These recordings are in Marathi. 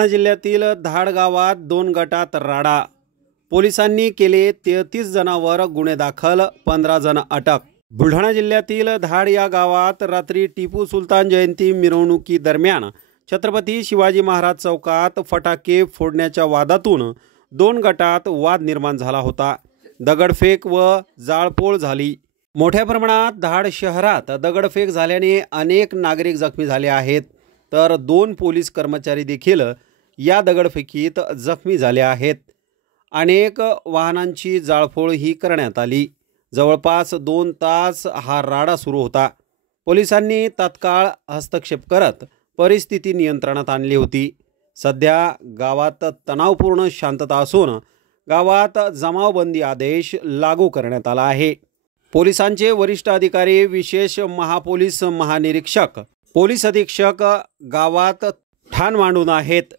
बुलढाणा जिल्ह्यातील धाड गावात 2 गटात राडा। पोलिसांनी केले 33 जणांवर गुन्हे दाखल, 15 जण अटक। बुलढाणा जिल्ह्यातील धाड या गावात रात्री टिपू सुलतान जयंती मिरवणुकीदरम्यान छत्रपती शिवाजी महाराज चौकात फटाके फोडण्याच्या वादातून 2 गटात वाद निर्माण झाला होता। दगडफेक व जाळपोळ झाली। मोठ्या प्रमाणात धाड शहरात दगडफेक झाल्याने अनेक नागरिक जखमी झाले आहेत, तर 2 पोलीस कर्मचारी देखील या दगडफेकीत जखमी झाले आहेत। अनेक वाहनांची जाळपोळ ही करण्यात आली। जवळपास 2 तास हा राडा सुरू होता। पोलिसांनी तात्काळ हस्तक्षेप करत परिस्थिती नियंत्रणात आणली होती। सध्या गावात तणावपूर्ण शांतता असून गावात जमावबंदी आदेश लागू करण्यात आला आहे। पोलिसांचे वरिष्ठ अधिकारी, विशेष महापोलीस महानिरीक्षक, पोलीस अधीक्षक गावात ठाण मांडून आहेत।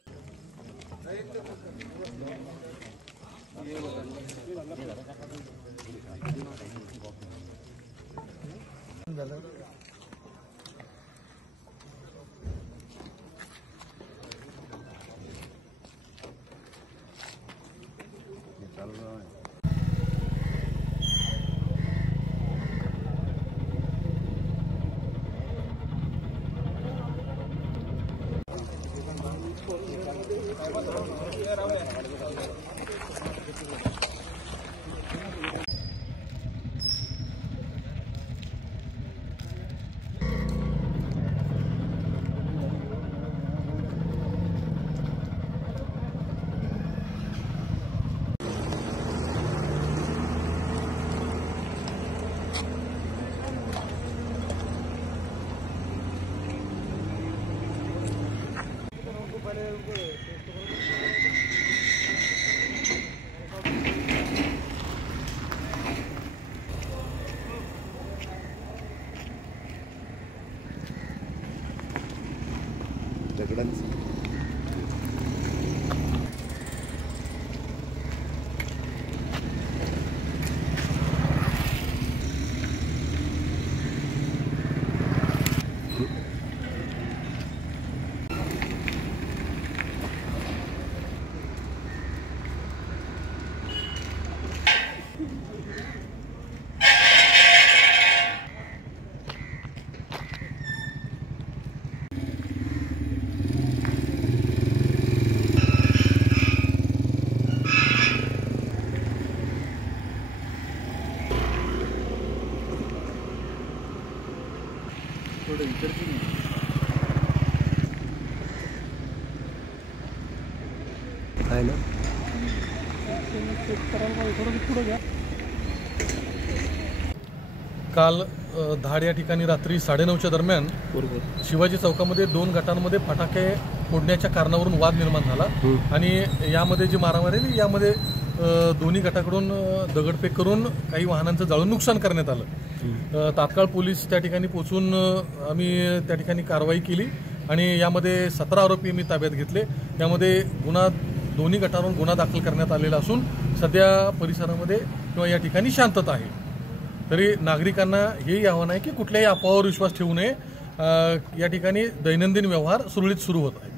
काल धाड या ठिकाणी रात्री 9:30च्या दरम्यान शिवाजी चौकामध्ये 2 गटांमध्ये फटाके फोडण्याच्या कारणावरून वाद निर्माण झाला आणि यामध्ये जी मारामारी यामध्ये दोन्ही गटाकडून दगडफेक करून काही वाहनांचं जाळून नुकसान करण्यात आलं। तात्काळ पोलीस त्या ठिकाणी पोहोचून आम्ही त्या ठिकाणी कारवाई केली आणि यामध्ये 17 आरोपी मी ताब्यात घेतले। यामध्ये दोन्ही गटांवरून गुन्हा दाखल करण्यात आलेला असून सध्या परिसरामध्ये किंवा या ठिकाणी शांतता आहे। तरी नागरिकांना हेही आव्हान आहे की कुठल्याही अफवावर विश्वास ठेवू नये। या ठिकाणी दैनंदिन व्यवहार सुरळीत सुरू होत आहे।